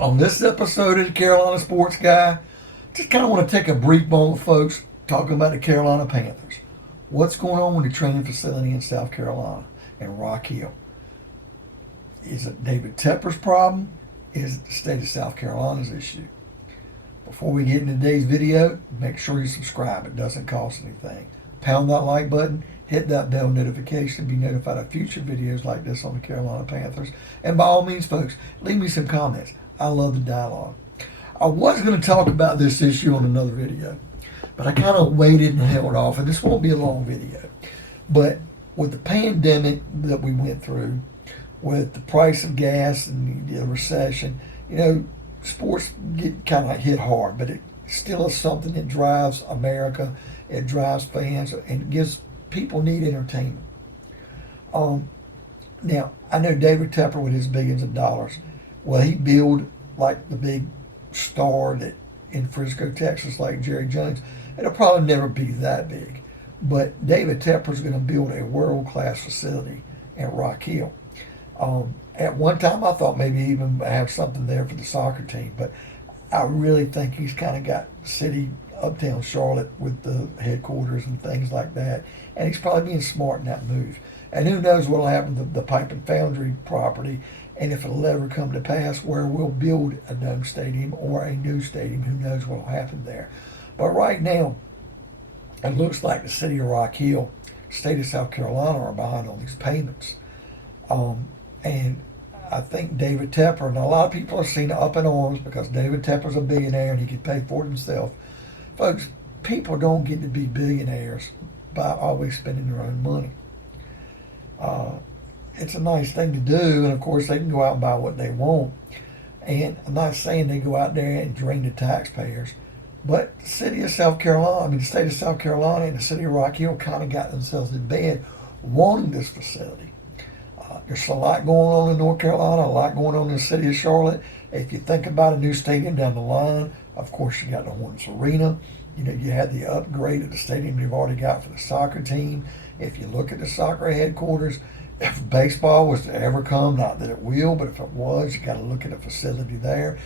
On this episode of the Carolina Sports Guy, just kind of want to take a brief moment, folks, talking about the Carolina Panthers. What's going on with the training facility in South Carolina and Rock Hill? Is it David Tepper's problem? Is it the state of South Carolina's issue? Before we get into today's video, make sure you subscribe. It doesn't cost anything. Pound that like button, hit that bell notification to be notified of future videos like this on the Carolina Panthers. And by all means, folks, leave me some comments. I love the dialogue. I was going to talk about this issue on another video, but I kind of waited and held off, and this won't be a long video. But with the pandemic that we went through, with the price of gas and the recession, sports get kind of like hit hard, but it still is something that drives America. It drives fans, and it gives people need entertainment. Now, I know David Tepper with his billions of dollars. Well, he build like the big star that in Frisco, Texas, like Jerry Jones. It'll probably never be that big. But David Tepper's going to build a world-class facility at Rock Hill. At one time, I thought maybe even have something there for the soccer team, but I really think he's kind of got city, uptown Charlotte with the headquarters and things like that, and he's probably being smart in that move. And who knows what will happen to the Pipe and Foundry property, and if it'll ever come to pass where we'll build a dome stadium or a new stadium, who knows what will happen there. But right now, it looks like the city of Rock Hill, state of South Carolina, are behind on these payments. And I think David Tepper, and a lot of people are seen up in arms because David Tepper's a billionaire and he can pay for it himself. Folks, people don't get to be billionaires by always spending their own money. It's a nice thing to do, and of course they can go out and buy what they want. And I'm not saying they go out there and drain the taxpayers, but the city of South Carolina, the state of South Carolina and the city of Rock Hill kind of got themselves in bed wanting this facility. There's a lot going on in North Carolina, a lot going on in the city of Charlotte. If you think about a new stadium down the line, of course you got the Hornets Arena. You had the upgrade of the stadium you've already got for the soccer team. If you look at the soccer headquarters, if baseball was to ever come, not that it will, but if it was, you got to look at a facility there.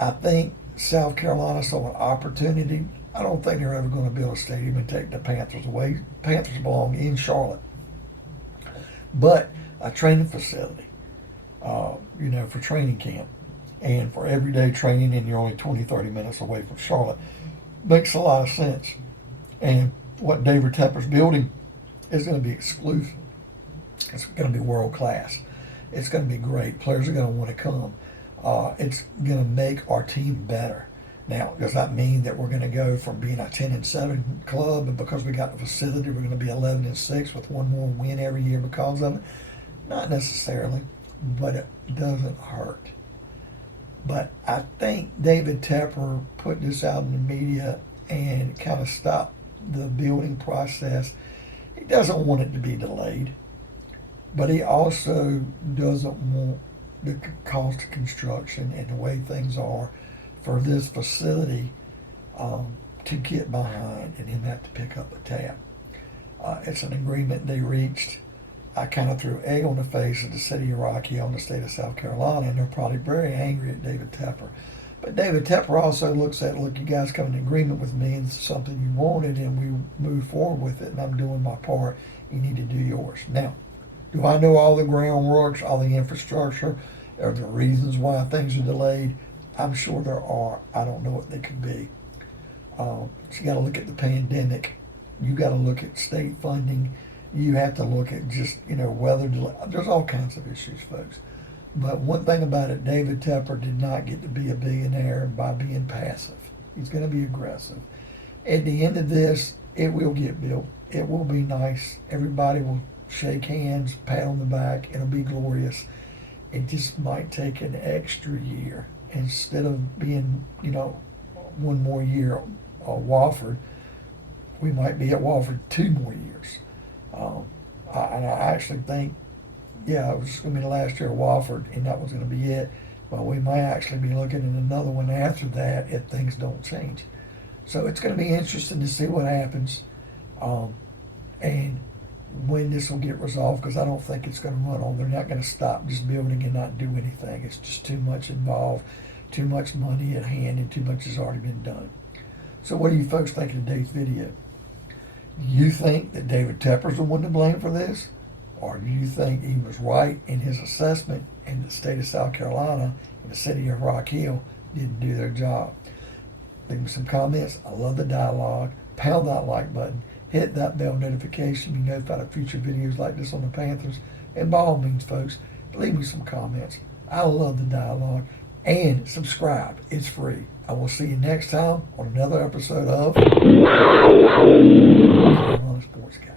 I think South Carolina saw an opportunity. I don't think they're ever going to build a stadium and take the Panthers away. Panthers belong in Charlotte. But a training facility, for training camp and for everyday training, and you're only 20, 30 minutes away from Charlotte, makes a lot of sense. And what David Tepper's building is going to be exclusive. It's going to be world class. It's going to be great. Players are going to want to come. It's going to make our team better. Now, does that mean that we're going to go from being a 10-7 club, and because we got the facility, we're going to be 11-6 with one more win every year because of it? Not necessarily, but it doesn't hurt. But I think David Tepper put this out in the media and kind of stopped the building process. He doesn't want it to be delayed, but he also doesn't want the cost of construction and the way things are for this facility to get behind and him have to pick up the tab. It's an agreement they reached. I kind of threw egg on the face of the city of Rock Hill and the state of South Carolina, and they're probably very angry at David Tepper. But David Tepper also looks at, look, you guys come in agreement with me, and it's something you wanted, and we move forward with it, and I'm doing my part. You need to do yours. Now, do I know all the groundworks, all the infrastructure? Are there reasons why things are delayed? I'm sure there are. I don't know what they could be. So you got to look at the pandemic. You got to look at state funding. You have to look at just, weather delay. There's all kinds of issues, folks. But one thing about it, David Tepper did not get to be a billionaire by being passive. He's going to be aggressive. At the end of this, it will get built. It will be nice. Everybody will shake hands, pat on the back. It'll be glorious. It just might take an extra year. Instead of being, one more year at Wofford, we might be at Wofford 2 more years. And I actually think, it was going to be the last year at Wofford, and that was going to be it. But we might actually be looking at another one after that if things don't change. So it's going to be interesting to see what happens. And when this will get resolved, because I don't think it's going to run on. They're not going to stop just building and not do anything. It's just too much involved too much money at hand and too much has already been done. So what do you folks think of today's video? Do you think that David Tepper's the one to blame for this? Or do you think he was right in his assessment and the state of South Carolina and the city of Rock Hill didn't do their job? Leave me some comments. I love the dialogue. Pound that like button. Hit that bell notification to be notified of future videos like this on the Panthers. And by all means, folks, leave me some comments. I love the dialogue. And subscribe. It's free. I will see you next time on another episode of Carolina Sports Guy.